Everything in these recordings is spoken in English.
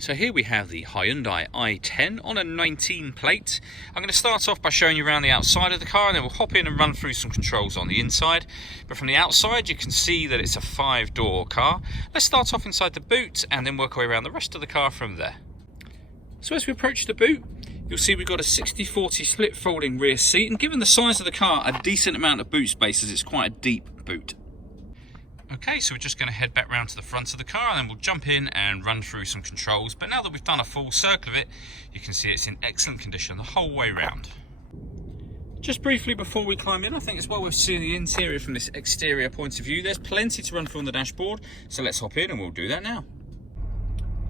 So here we have the Hyundai i10 on a 19 plate. I'm going to start off by showing you around the outside of the car, and then we'll hop in and run through some controls on the inside. But from the outside you can see that it's a 5-door car. Let's start off inside the boot and then work our way around the rest of the car from there. So as we approach the boot, you'll see we've got a 60/40 split folding rear seat, and given the size of the car, a decent amount of boot space as it's quite a deep boot. Okay, so we're just going to head back round to the front of the car and then we'll jump in and run through some controls. But now that we've done a full circle of it, you can see it's in excellent condition the whole way round. Just briefly before we climb in, I think it's well worth seeing the interior from this exterior point of view. There's plenty to run through on the dashboard, so let's hop in and we'll do that now.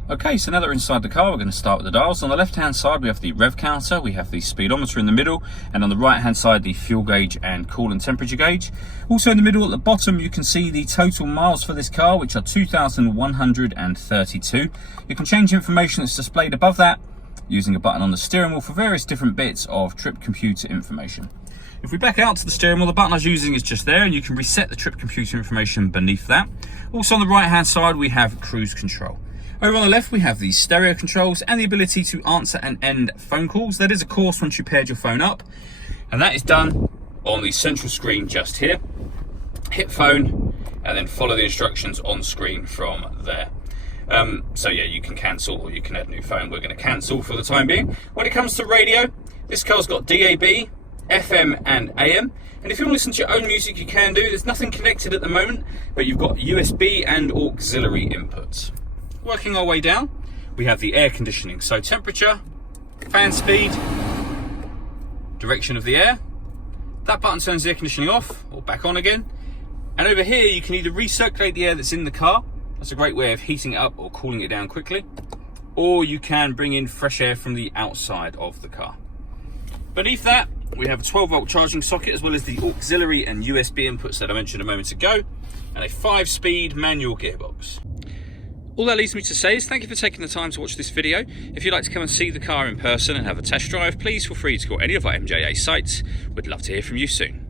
Okay, so now that we're inside the car, we're going to start with the dials. On the left-hand side, we have the rev counter, we have the speedometer in the middle, and on the right-hand side, the fuel gauge and coolant temperature gauge. Also in the middle at the bottom, you can see the total miles for this car, which are 2,132. You can change information that's displayed above that using a button on the steering wheel for various different bits of trip computer information. If we back out to the steering wheel, the button I was using is just there, and you can reset the trip computer information beneath that. Also on the right-hand side, we have cruise control. Over on the left, we have the stereo controls and the ability to answer and end phone calls. That is, of course, once you paired your phone up. And that is done on the central screen just here. Hit phone and then follow the instructions on screen from there. So yeah, you can cancel or you can add a new phone. We're going to cancel for the time being. When it comes to radio, this car's got DAB, FM and AM. And if you want to listen to your own music, you can do. There's nothing connected at the moment, but you've got USB and auxiliary inputs. Working our way down, we have the air conditioning. So temperature, fan speed, direction of the air. That button turns the air conditioning off or back on again. And over here, you can either recirculate the air that's in the car. That's a great way of heating it up or cooling it down quickly. Or you can bring in fresh air from the outside of the car. Beneath that, we have a 12-volt charging socket, as well as the auxiliary and USB inputs that I mentioned a moment ago, and a 5-speed manual gearbox. All that leaves me to say is thank you for taking the time to watch this video. If you'd like to come and see the car in person and have a test drive, please feel free to call any of our MJA sites. We'd love to hear from you soon.